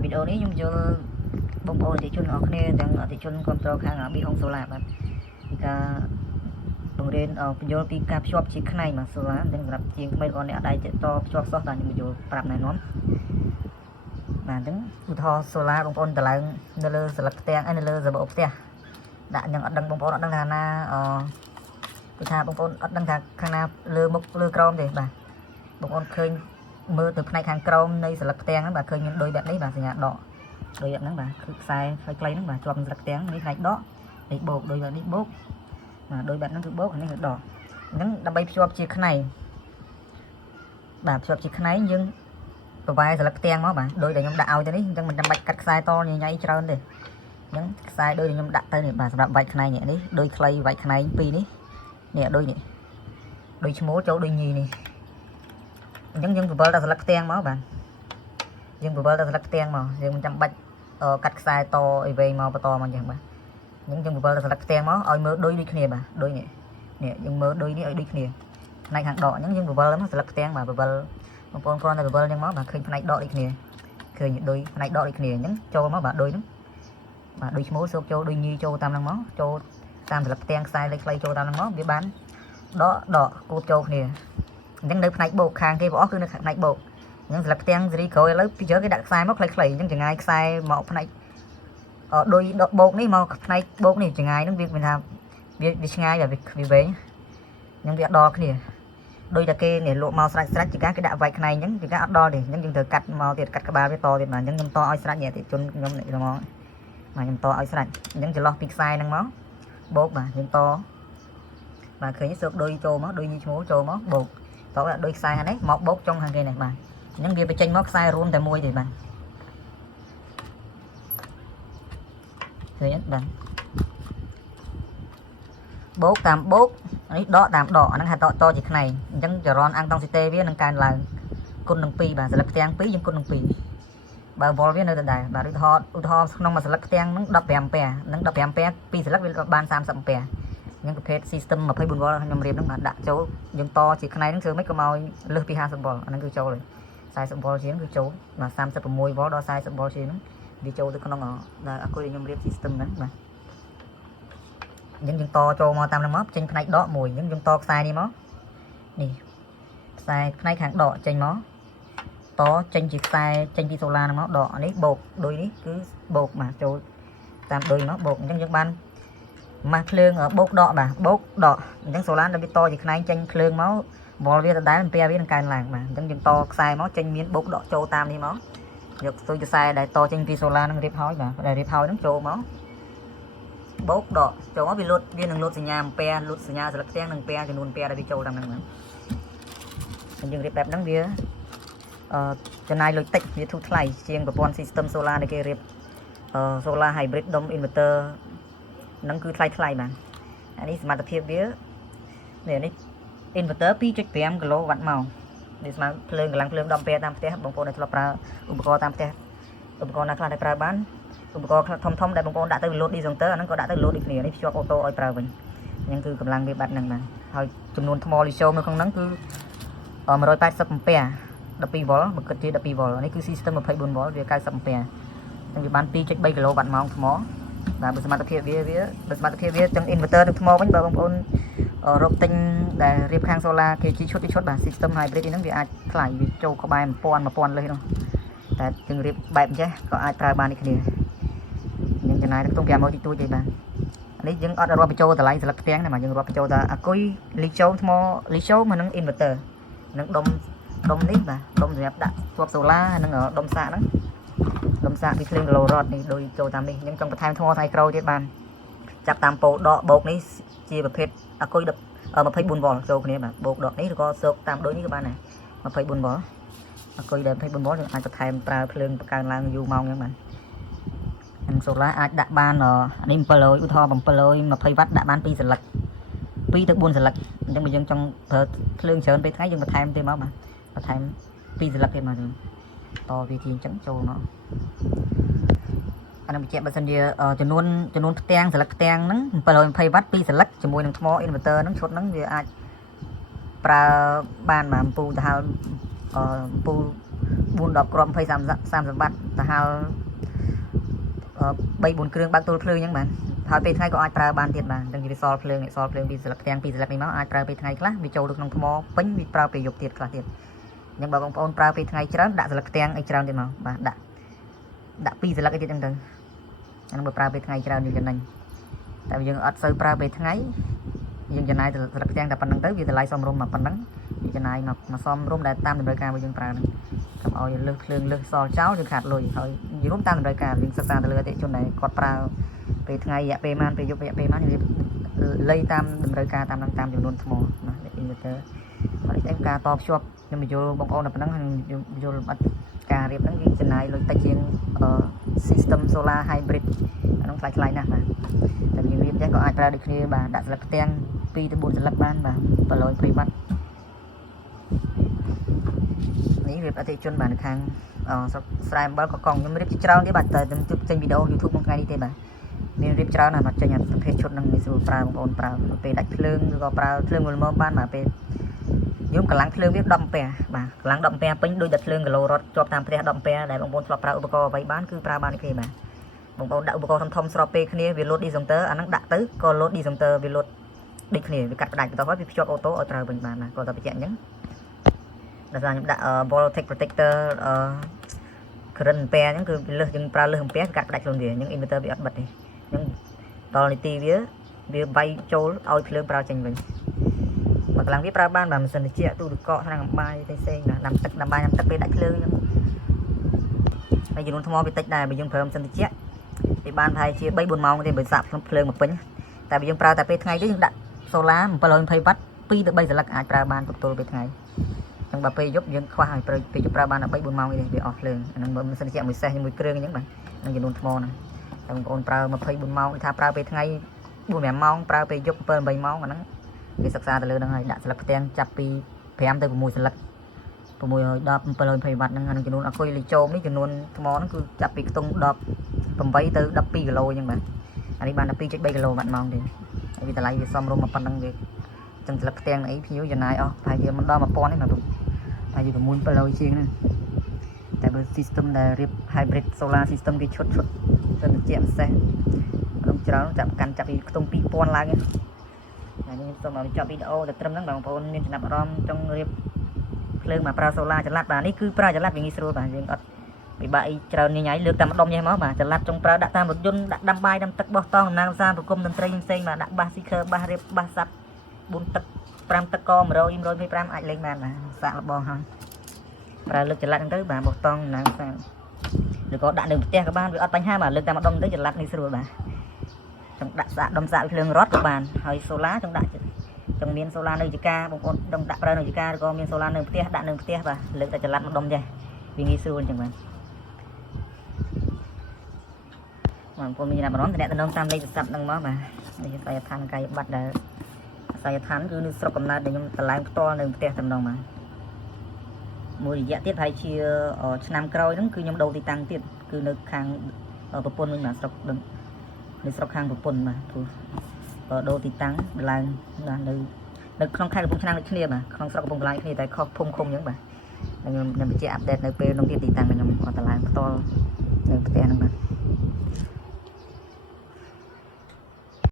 វីដេអូនេះខ្ញុំយកបងប្អូនទីជនអរគ្នាទាំងទីជនគ្រប់គ្រងខាងប៊ីហុងសូឡាបាទការបង្រៀនបញ្យល់ពីការភ្ជាប់ជាខ្នែងបាទសូឡាទាំងសម្រាប់ជាងក្មេងរបស់អ្នកអាចតភ្ជាប់សោះតែខ្ញុំបញ្យល់ប្រាប់ណែនាំបាទអញ្ចឹងឧទាហរណ៍សូឡាបងប្អូនតម្លើងនៅលើស្លឹកផ្ទាំងនៅលើសម្បកផ្ទះដាក់នឹងអត់ដឹងបងប្អូនអត់ដឹងថាណាគឺថាបងប្អូនអត់ដឹងថាខាងណាលើមុខលើក្រោមទេបាទបងប្អូនឃើញមើលទៅផ្នែកខាងក្រោមនៃស្លឹកផ្ទាំងហ្នឹងបាទឃើញមានដូចបែបនេះបាទសញ្ញាដកដូចបែបហ្នឹងបាទគឺខ្សែខ្លីៗហ្នឹងបាទជាប់នឹងស្លឹកផ្ទាំងនេះផ្នែកដកនេះបូកដូចបែបនេះបូកបាទដូចបែបហ្នឹងគឺបូកនេះគឺដកអញ្ចឹងដើម្បីភ្ជាប់ជាខ្នែងបាទភ្ជាប់ជាខ្នែងយើងប្រវាយស្លឹកផ្ទាំងមកបាទដូចដែលខ្ញុំដាក់ឲ្យទៅនេះអញ្ចឹងមិនចាំបាច់កាត់ខ្សែតញញៃច្រើនទេអញ្ចឹងខ្សែដូចដែលខ្ញុំដាក់ទៅនេះបាទសម្រាប់វាច់ខ្នែងនេះដូចខ្លីវាច់ខ្នែងពីរនេះនេះដូចនេះដូចឈ្មោលចូលដូចញីនេះអញ្ចឹងយើងបវល់តែស្លឹកផ្ទាំងមកបាទយើងបវល់តែស្លឹកផ្ទាំងមកយើងមិនចាំបាច់កាត់ខ្សែតអីវែងមកបន្តមកអញ្ចឹងបាទអញ្ចឹងយើងបវល់តែស្លឹកផ្ទាំងមកឲ្យមើលដូចគ្នាបាទដូចនេះយើងមើលដូចនេះឲ្យដូចគ្នាផ្នែកខាងដកអញ្ចឹងយើងបវល់មកស្លឹកផ្ទាំងបាទបវល់បងប្អូនគ្រាន់តែបវល់អញ្ចឹងមកបាទឃើញផ្នែកដកដូចគ្នាឃើញដូចផ្នែកដកដូចគ្នាអញ្ចឹងចូលមកបាទដូចហ្នឹងបាទដូចឈ្មោះសោកចូលដូចញីចូលតាមហ្នឹងមកចូលតាមស្លឹកផ្ទាំងខ្សែខ្លីៗចូលតាមហ្នឹងមកវាបានដកគូបចូលគ្នាអញ្ចឹងនៅផ្នែកបូកខាងគេបងអស់គឺនៅផ្នែកបូកអញ្ចឹងស្លឹកផ្ទាំងសេរីក្រោយឥឡូវពីជើគេដាក់ខ្សែមកខ្លីៗអញ្ចឹងចង្អាយខ្សែមកផ្នែកដូចដកបូកនេះមកផ្នែកបូកនេះចង្អាយហ្នឹងវាថាវាឆ្ងាយវាវែងអញ្ចឹងវាអត់ដល់គ្នាដូចតែគេនេះលក់មកស្រាច់ជាការគេដាក់វាយខ្នែងអញ្ចឹងជាការអត់ដល់ទេអញ្ចឹងយើងត្រូវកាត់មកទៀតកាត់ក្បាលវាតទៀតបាទអញ្ចឹងខ្ញុំតឲ្យស្រាច់នេះតិជនខ្ញុំនេះហ្មងបាទខ្ញុំតឲ្យស្រាច់អញ្ចឹងចន្លោះពីខ្សែហ្នឹងមកបូកបាទយើងតបាទឃើញសើកដូចចូលមកដូចញីឈ្មោះចូលមកបូកតោះដូចខ្សែហ្នឹងមកបូកចុងខាងគេនេះបាទអញ្ចឹងវាបញ្ចេញមកខ្សែរួមតែមួយទេបាទឃើញអត់បាទបូកតាមបូកនេះដកតាមដកអាហ្នឹងហៅតជាខ្នែងអញ្ចឹងចរន្តអាំងតុងស៊ីតេវានឹងកើនឡើងគុណនឹង2បាទស្លឹកផ្ទាំង2យើងគុណនឹង2បើវល់វានៅដដែលបាទឧទាហរណ៍ក្នុងមួយស្លឹកផ្ទាំងហ្នឹង15អាំពែហ្នឹង15អាំពែ2ស្លឹកវាបាន30អាំពែអញ្ចឹងប្រភេទ system 24 វ៉ុលខ្ញុំរៀបហ្នឹងបាទដាក់ចូលយើងតជាខ្នែងហ្នឹងធ្វើម៉េចកុំឲ្យលើសពី50វ៉ុលអាហ្នឹងគឺចូលហើយ40វ៉ុលជាងគឺចូលបាទ36វ៉ុលដល់40វ៉ុលជាងហ្នឹងវាចូលទៅក្នុងដែលអគុយខ្ញុំរៀប system ហ្នឹងបាទអញ្ចឹងយើងតចូលមកតាមហ្នឹងមកចេញផ្នែកដកមួយអញ្ចឹងយើងតខ្សែនេះមកនេះខ្សែផ្នែកខាងដកចេញមកតចេញជាខ្សែចេញពីសូឡាហ្នឹងមកដកនេះបូកដូចនេះគឺបូកបាទចូលតាមដូចមកបូកអញ្ចឹងយើងបានម៉ាស់ភ្លើងបូកដកបាទបូកដកអញ្ចឹងសូឡាដល់វាតជាខ្នែងចេញភ្លើងមកវល់វាដដែលអំពីវានឹងកើនឡើងបាទអញ្ចឹងយើងតខ្សែមកចេញមានបូកដកចូលតាមនេះមកយកស្ទុយខ្សែដែលតចេញពីសូឡានឹងរៀបហើយបាទដែលរៀបហើយនឹងចូលមកបូកដកចូលមកវានឹងលូតសញ្ញាអំពែលូតសញ្ញាស្លឹកផ្ទាំងនិងពែចំនួនពែដែលវាចូលតាមហ្នឹងហ្នឹងអញ្ចឹងរៀបបែបហ្នឹងវាចំណាយលុយតិចវាធូរថ្លៃជាងប្រព័ន្ធ system solar ដែលគេរៀបsolar hybrid dome inverter ហ្នឹងគឺថ្លៃបាទអានេះសមត្ថភាពវានេះ inverter 2.5 kW ម៉ោងវាស្មើភ្លើងកម្លាំងភ្លើង10អាំពែតាមផ្ទះបងប្អូនដែលធ្លាប់ប្រើឧបករណ៍តាមផ្ទះឧបករណ៍ណាខ្លះដែលប្រើបានឧបករណ៍ធំដែលបងប្អូនដាក់ទៅ load disjunction អាហ្នឹងក៏ដាក់ទៅ load ដូចគ្នានេះភ្ជាប់អូតូឲ្យប្រើវិញអញ្ចឹងគឺកម្លាំងវាបាត់ហ្នឹងបាទហើយចំនួនថ្មលីសូមនៅក្នុងហ្នឹងគឺ180អាំពែ12វ៉ុលបើគិតជា12វ៉ុលនេះគឺ system 24វ៉ុលវា90អាំពែអញ្ចឹងវាបាន 2.3 kW ម៉ោងថ្មបាទបើសមត្ថភាពវាទាំង inverter និងថ្មវិញបើបងប្អូនរកទិញដែលរៀបខាង solar គេជាឈុតបាទ system hybrid ហ្នឹងវាអាចថ្លៃវាចូលក្បែរ1000លើសនោះតែយើងរៀបបែបអញ្ចេះក៏អាចប្រើបានដូចគ្នាយើងចំណាយទៅខ្ទង់500តិចតួចទេបាទនេះយើងអត់រាប់បញ្ចូលតម្លៃស្លឹកផ្ទាំងទេបាទយើងរាប់បញ្ចូលតែអាគុយលីជូថ្មលីជូមកនឹង inverter នឹងដុំនេះបាទដុំសម្រាប់ដាក់ជាប់ solar និងដុំសាកហ្នឹងដុំសាកពីភ្លើង kilowatt នេះដូចចូលតាមនេះអញ្ចឹងចង់បន្ថែមថ្មថ្លៃក្រូចទៀតបានចាប់តាមពោដកបោកនេះជាប្រភេទអាគុយ24វ៉ុលចូលគ្នាបាទបូកដកនេះឬក៏សោកតាមដូចនេះក៏បានដែរ24វ៉ុលអាគុយដែល24វ៉ុលយើងអាចបន្ថែមប្រើភ្លើងបង្កើនឡើងយូរម៉ោងអញ្ចឹងបាទនិង solar អាចដាក់បាននេះ700ឧទាហរណ៍720វ៉ាត់ដាក់បាន2សន្លឹក2ទៅ4សន្លឹកអញ្ចឹងបើយើងចង់ប្រើភ្លើងច្រើនពេលថ្ងៃយើងបន្ថែមទេមកបាទបន្ថែម2សន្លឹកទៀតមកទៅវាជាអញ្ចឹងចូលមកអានឹងបញ្ជាក់បើសិនជាចំនួនផ្ទាំងស្លឹកផ្ទាំងហ្នឹង720វ៉ាត់2សន្លឹកជាមួយនឹងថ្ម inverter ហ្នឹងឈុតហ្នឹងវាអាចប្រើបានបាទអំពូលទៅហើយអំពូល 4 10 គ្រាប់20 30បាត់ទៅហៅ3 4គ្រឿងបើកទល់ភ្លើងអញ្ចឹងបាទហើយពេលថ្ងៃក៏អាចប្រើបានទៀតបាទទាំងវាសល់ភ្លើងពីស្លឹកផ្ទាំងពីស្លឹកនេះមកអាចប្រើពេលថ្ងៃខ្លះវាចូលទៅក្នុងថ្មពេញវាប្រើពេលយប់ទៀតខ្លះទៀតអញ្ចឹងបើបងប្អូនប្រើពេលថ្ងៃច្រើនដាក់ស្លឹកផ្ទាំងអីច្រើនទៀតមកបាទដាក់2ស្លឹកអីទៀតអញ្ចឹងទៅអានោះបើប្រើពេលថ្ងៃច្រើនយើងចំណេញតែយើងអត់សូវប្រើពេលថ្ងៃយើងចំណាយស្លឹកផ្ទាំងតែប៉ុណ្្នឹងទៅវាតម្លៃសមរម្យមកប៉ុណ្្នឹងវាចំណាយមកសមរម្យដែលតាមតម្រូវការរបស់យើងប្រើហ្នឹងកុំឲ្យលើសភ្លើងលើសសល់ចោលយើងខាតលុយហើយនិយាយរួមតាមតម្រូវការយើងសិក្សាទៅលើអតិថិជនដែលគាត់ប្រើពេលថ្ងៃរយៈពេលប៉ុន្មានពេលយប់រយៈពេលប៉ុន្មានវាលៃតាមតម្រូវការតាមចំនួនថ្មណា inverter ហើយតែការតភ្ជាប់ខ្ញុំបញ្យល់បងប្អូនតែប៉ុណ្្នឹងយល់លម្អិតការរៀបហ្នឹងយើងចំណាយលុយតិចជាង system solar hybrid អានោះថ្លៃណាស់បាទតែយើងរៀបចេះក៏អាចប្រើដូចគ្នាបាទដាក់ស្លឹកផ្ទាំង2ទៅ4ស្លឹកបានបាទ120វ៉ាត់នេះរៀបអតិថិជនបាទនៅខាងស្រុកស្រែអំបិលក៏កង់ខ្ញុំរៀបជាច្រើនទៀតបាទតែខ្ញុំជិះចេញវីដេអូ YouTube មួយថ្ងៃនេះទេបាទមានរៀបច្រើនណាស់មកចេញប្រភេទឈុតហ្នឹងងាយស្រួលប្រើបងប្អូនប្រើពេលដាច់ភ្លើងឬក៏ប្រើភ្លើងល្មមបានបាទពេលខ្ញុំកម្លាំងភ្លើងវា10 អាំពែបាទកម្លាំង10 អាំពែពេញដូចតែភ្លើងគីឡូរ៉ុតជាប់តាមផ្ទះ10 អាំពែដែលបងប្អូនធ្លាប់ប្រើឧបករណ៍អ្វីបានគឺប្រើបាននេះទេបាទបងប្អូនដាក់ឧបករណ៍ធំស្របពេលគ្នាវាលោត disjunction អាហ្នឹងដាក់ទៅក៏លោត disjunction វាលោតដូចគ្នាវាកាត់ផ្ដាច់បន្ទាប់ហើយវាភ្ជាប់អូតូឲ្យប្រើវិញបានណាគាត់តែបញ្ជាក់អញ្ចឹងដោយសារខ្ញុំដាក់ voltage protector current ampere អញ្ចឹងគឺលើសយើងប្រើលើស ampere កាត់ផ្ដាច់ខ្លួនវាអញ្ចឹង inverter វាអត់បិទទេអញ្ចឹងដល់នីតិវាវាចូលឲ្យភ្លើងប្រើចេញវិញបើកម្លាំងវាប្រើបានបាទម៉ាស៊ីនត្រជាក់ទូទឹកកកឆ្នាំងអំបាយផ្សេងៗណាដាំទឹកដាំបាយដាំទឹកពេលដាច់ភ្លើងអញ្ចឹងហើយចំនួនថ្មវាតិចដែរបើយើងប្រើម៉ាស៊ីនត្រជាក់វាបានប្រហែលជា 3 4 ម៉ោងទេបើសាកភ្លើងមកពេញតែបើយើងប្រើតែពេលថ្ងៃទេយើងដាក់ solar 720វ៉ាត់2ទៅ3សន្លឹកអាចប្រើបានទល់ពេលថ្ងៃអញ្ចឹងបើពេលយប់យើងខ្វះឲ្យពេលយប់ប្រើបានតែ 3 4 ម៉ោងទេវាអស់ភ្លើងអាហ្នឹងបើម៉ាស៊ីនត្រជាក់មួយសេះជាមួយគ្រឿងអញ្ចឹងបាទនឹងចំនួនថ្មណាតែបងប្អូនប្រើ24ម៉ោងថាប្រើពេលថ្ងៃ4 5ម៉ោងប្រើពេលយប់7 8ម៉ោងអាហ្នឹងវាសិក្សាទៅលើហ្នឹងហើយដាក់ស្លឹកផ្ទាំងចាប់ពី5ទៅ6សន្លឹក610 720វ៉ាត់ហ្នឹងអានឹងចំនួនអគុយលីជោមនេះចំនួនថ្មហ្នឹងគឺចាប់ពីខ្ទង់18ទៅ12គីឡូអញ្ចឹងបាទអានេះបាន 12.3 គីឡូវ៉ាត់ម៉ោងទេហើយវាតម្លៃវាសមរម្យមកប៉ុណ្្នឹងវាចឹងស្លឹកផ្ទាំងអីភ្ញៀវចំណាយអស់ប្រហែលជាមិនដល់1000ទេបាទប្រហែលជា6-700ជាងហ្នឹងតែបើ system ដែលរៀប hybrid solar system គេឈុតទៅជាពិសេសខ្ញុំច្រើនចាប់ពីខ្ទង់2000ឡើងហើយខ្ញុំសូមឲ្យចប់វីដេអូតែត្រឹមហ្នឹងបងប្អូនមានចំណាប់អារម្មណ៍ចង់រៀបភ្លើងមកប្រើ solar ចល័តបាទនេះគឺប្រើចល័តវាងាយស្រួលបាទយើងអត់ពិបាកអីច្រើនញ៉ៃលើកតាមម្ដុំញ៉េះមកបាទចល័តចង់ប្រើដាក់តាមរថយន្តដាក់ដាំបាយដាំទឹកបោះតង់ដំណើរផ្សារប្រគំតន្ត្រីផ្សេងបាទដាក់បាស seeker បាសរៀបបាសសាប់4ទឹក5ទឹកក125អាចលេងបានបាទសាកលបងហើយប្រើលើកចល័តហ្នឹងទៅបាទបោះតង់ដំណើរផ្សារឬក៏ដាក់នៅផ្ទះក៏បានវាអត់បញ្ហាបាទលើកតាមម្ដុំទៅចល័តងាយស្រួលបាទចង់ដាក់សាកដុំសាកភ្លើងរ៉ុតក៏បានហើយ solar ចង់ដាក់ចង់មាន solar នៅចកាបងប្អូនដុំដាក់ប្រើនៅចកាឬក៏មាន solar នៅផ្ទះដាក់នៅផ្ទះបាទលើកតែចល័តម្ដុំចេះវាងាយស្រួលអញ្ចឹងបាទបងប្អូនមានចំណាប់អារម្មណ៍តំណតាមលេខទូរស័ព្ទហ្នឹងមកបាទនេះអាស័យដ្ឋានកាយប័ត្រដែលអាស័យដ្ឋានគឺនៅស្រុកកំណើតដែលខ្ញុំតម្លើងផ្ទាល់នៅផ្ទះតែម្ដងបាទមួយរយៈទៀតប្រហែលជាឆ្នាំក្រោយហ្នឹងគឺខ្ញុំដូរទីតាំងទៀតគឺនៅខាងប្រពន្ធវិញបាទស្រុកនៅស្រុកខាងប្រពន្ធបាទព្រោះដូរទីតាំងតម្លើងនៅក្នុងខេត្តកំពង់ឆ្នាំងដូចគ្នាបាទក្នុងស្រុកកំពង់ឡាយគ្នាតែខុសភូមិឃុំអញ្ចឹងបាទខ្ញុំបញ្ជាក់អាប់ដេតនៅពេលក្នុងទីតាំងខ្ញុំតម្លើងផ្ទាល់នៅផ្ទះហ្នឹងបាទ